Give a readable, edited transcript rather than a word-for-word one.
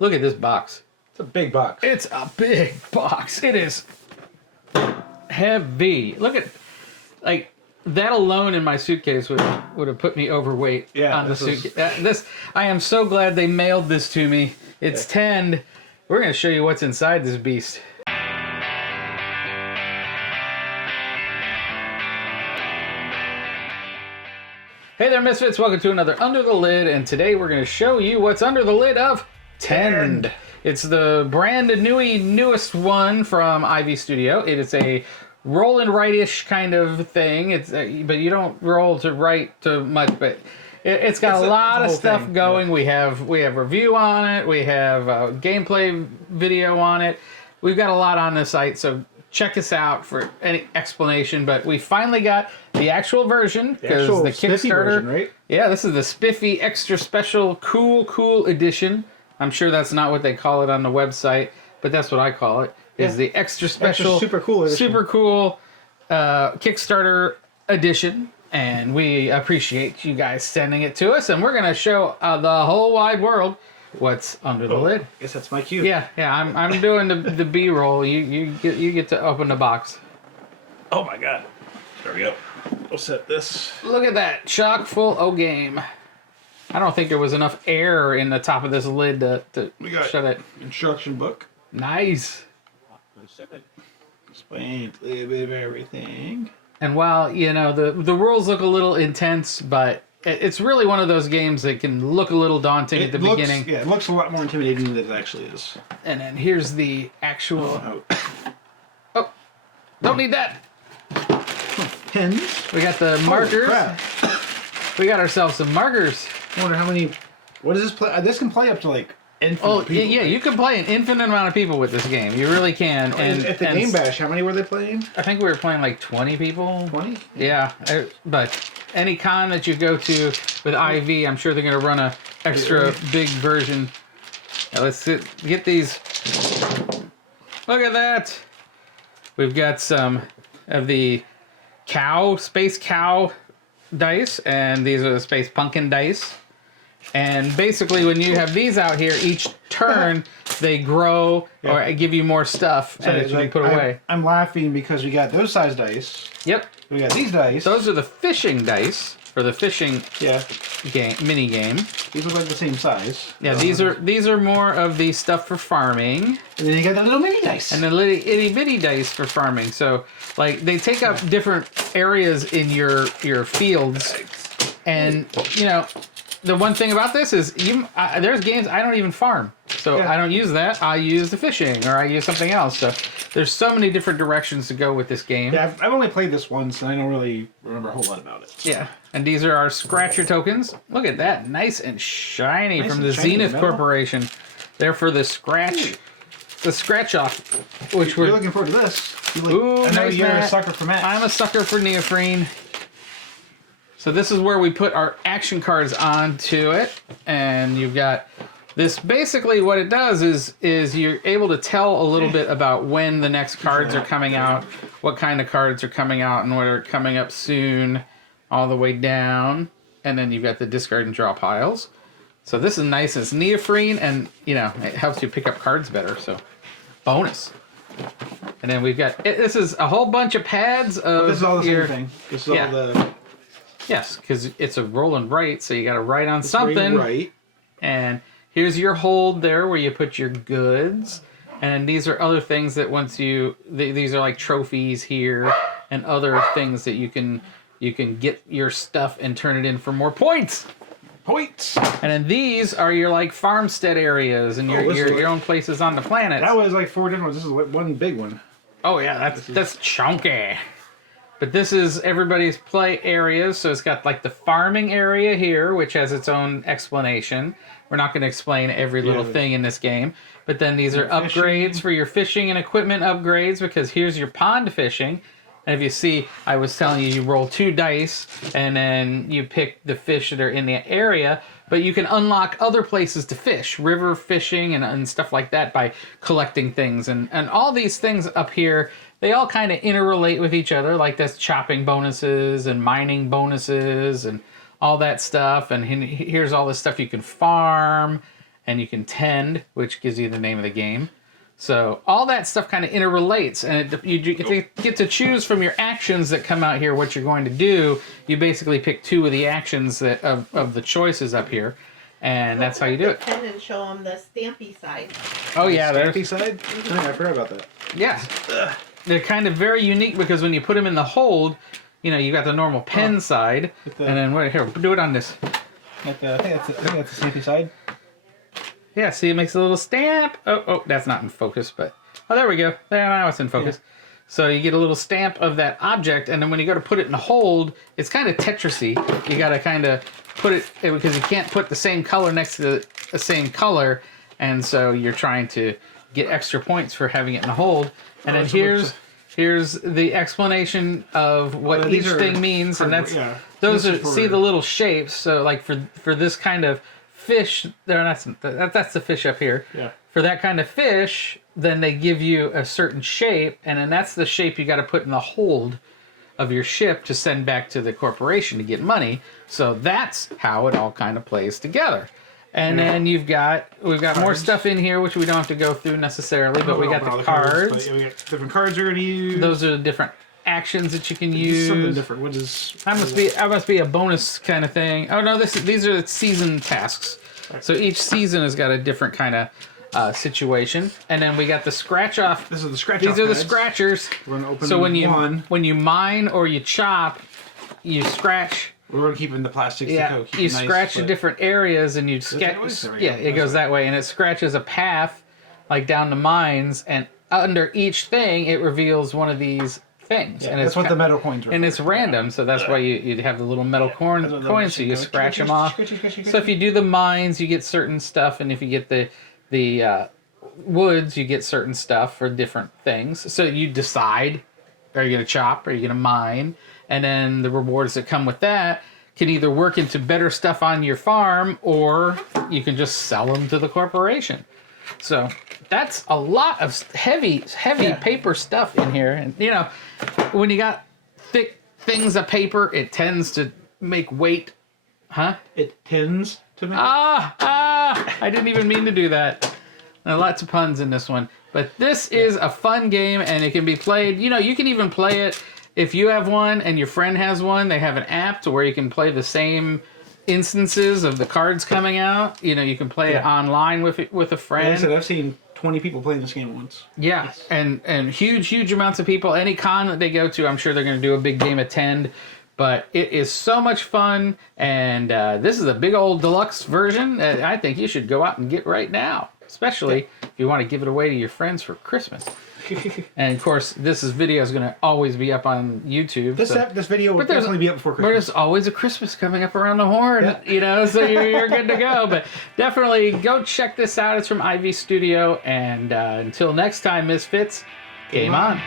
Look at this box. It's a big box. It's a big box. It is heavy. Look at, like, that alone in my suitcase would have put me overweight on the suitcase. I am so glad they mailed this to me. It's tinned. We're going to show you what's inside this beast. Hey there, Misfits. Welcome to another Under the Lid, and today we're going to show you what's under the lid of Tinned. It's the brand newest one from Ivy Studio. It is a roll and write-ish kind of thing. It's but you don't roll to write too much, but it's got a lot of stuff going. Yeah. We have review on it. We have a gameplay video on it. We've got a lot on the site, so check us out for any explanation. But we finally got the actual version, because the Kickstarter version, right? Yeah, this is the Spiffy Extra Special Cool Edition. I'm sure that's not what they call it on the website, but that's what I call it. Is the extra special, super cool Kickstarter edition, and we appreciate you guys sending it to us. And we're gonna show the whole wide world what's under the lid. I guess that's my cue. Yeah. I'm doing the B-roll. You get to open the box. Oh my god! There we go. We'll set this. Look at that, chock full of game. I don't think there was enough air in the top of this lid to shut it. Instruction book. Nice. Explain a little bit of everything. And while, you know, the rules look a little intense, but it's really one of those games that can look a little daunting at the beginning. Yeah, it looks a lot more intimidating than it actually is. And then here's the actual... Oh, don't need that. Pens. We got the markers. Crap. We got ourselves some markers. I wonder how many... What does this play? This can play up to, like, infinite people. Yeah, you can play an infinite amount of people with this game. You really can. And at the Game Bash, how many were they playing? I think we were playing like 20 people. 20? Yeah, but any con that you go to with IV, I'm sure they're going to run a extra big version. Now let's get these. Look at that. We've got some of the Space Cow dice, and these are the Space Pumpkin dice. And basically, when you have these out here, each turn they grow or give you more stuff, so and you can put away. I'm laughing because we got those size dice. Yep. We got these dice. Those are the fishing dice for the fishing mini game. These look like the same size. Yeah, these are more of the stuff for farming. And then you got the little mini dice. And the little itty bitty dice for farming. So like they take up different areas in your fields, and you know. The one thing about this is there's games I don't even farm. So I don't use that. I use the fishing, or I use something else. So there's so many different directions to go with this game. Yeah, I've only played this once, and I don't really remember a whole lot about it. Yeah, and these are our scratcher tokens. Look at that, nice and shiny from the Zenith Corporation. They're for the scratch off. Which you're looking forward to this. Ooh, I know you're a sucker for mats. I'm a sucker for neoprene. So this is where we put our action cards onto it, and you've got this. Basically what it does is you're able to tell a little bit about when the next cards are coming out, what kind of cards are coming out, and what are coming up soon, all the way down. And then you've got the discard and draw piles. So this is nice. It's neoprene, and you know it helps you pick up cards better. So bonus. And then we've got this is a whole bunch of pads of. This is all the same thing. This is all the. Yes, because it's a roll and write, so you got to write on something. Right. And here's your hold there where you put your goods. And these are other things that once these are like trophies here and other things that you can get your stuff and turn it in for more points. Points. And then these are your like farmstead areas and your own places on the planet. That was like 4 different ones. This is one big one. Oh yeah, that's chunky. But this is everybody's play areas, so it's got like the farming area here, which has its own explanation. We're not going to explain every little thing in this game. But then these are upgrades for your fishing and equipment upgrades, because here's your pond fishing. And if you see, I was telling you roll 2 dice, and then you pick the fish that are in the area. But you can unlock other places to fish, river fishing and stuff like that by collecting things. And all these things up here, they all kind of interrelate with each other, like that's chopping bonuses and mining bonuses and all that stuff. And here's all the stuff you can farm and you can tend, which gives you the name of the game. So all that stuff kind of interrelates, and you get to choose from your actions that come out here what you're going to do. You basically pick 2 of the actions that of the choices up here, and that's how you do it. And show them the stampy side. Oh yeah, there's Stampy side? I forgot about that. yeah. They're kind of very unique because when you put them in the hold, you know, you got the normal pen side, and then wait here, do it on this. I think that's the stampy side. Yeah, see, it makes a little stamp. Oh, that's not in focus, but oh, there we go. There, now it's in focus. Yeah. So you get a little stamp of that object, and then when you go to put it in a hold, it's kind of Tetrisy. You got to kind of put it because you can't put the same color next to the same color, and so you're trying to get extra points for having it in a hold. And then here's the explanation of what each thing means, and that's those are see the little shapes. So like for this kind of fish, that's the fish up here. Yeah. For that kind of fish, then they give you a certain shape, and then that's the shape you got to put in the hold of your ship to send back to the corporation to get money. So that's how it all kind of plays together. And then we've got more stuff in here which we don't have to go through necessarily, but we got the cards. We got different cards we're gonna use. Those are the different actions that you can use. Something different. What is? That must be a bonus kind of thing. Oh no, these are the season tasks. So each season has got a different kind of situation. And then we got the scratch off. This is the scratch. These are the scratchers. We're gonna open so when you mine or you chop, you scratch. We're gonna keep in the plastic. Yeah, you scratch in different areas and you sketch. Yeah, it goes that way, and it scratches a path like down the mines, and under each thing it reveals one of these things. Yeah, and that's what the metal coins are. And it's random, so that's why you have the little metal coins, so you scratch them off. So if you do the mines, you get certain stuff, and if you get the woods, you get certain stuff for different things. So you decide, are you going to chop, are you going to mine? And then the rewards that come with that can either work into better stuff on your farm, or you can just sell them to the corporation. So that's a lot of heavy paper stuff in here. And, you know, when you got thick things of paper, it tends to make weight. Huh? It tends to make... I didn't even mean to do that. Lots of puns in this one. But this is a fun game, and it can be played. You know, you can even play it if you have one and your friend has one. They have an app to where you can play the same instances of the cards coming out. You know, you can play it online with a friend. Like I said, I've seen 20 people playing this game once. Yeah, yes. and huge amounts of people. Any con that they go to, I'm sure they're going to do a big game attend. But it is so much fun, and this is a big old deluxe version that I think you should go out and get right now, especially if you want to give it away to your friends for Christmas. And of course, this video is going to always be up on YouTube. This video will definitely be up before Christmas. But there's always a Christmas coming up around the horn, you know, so you're good to go. But definitely go check this out. It's from Ivy Studio, and until next time, Misfits, game on.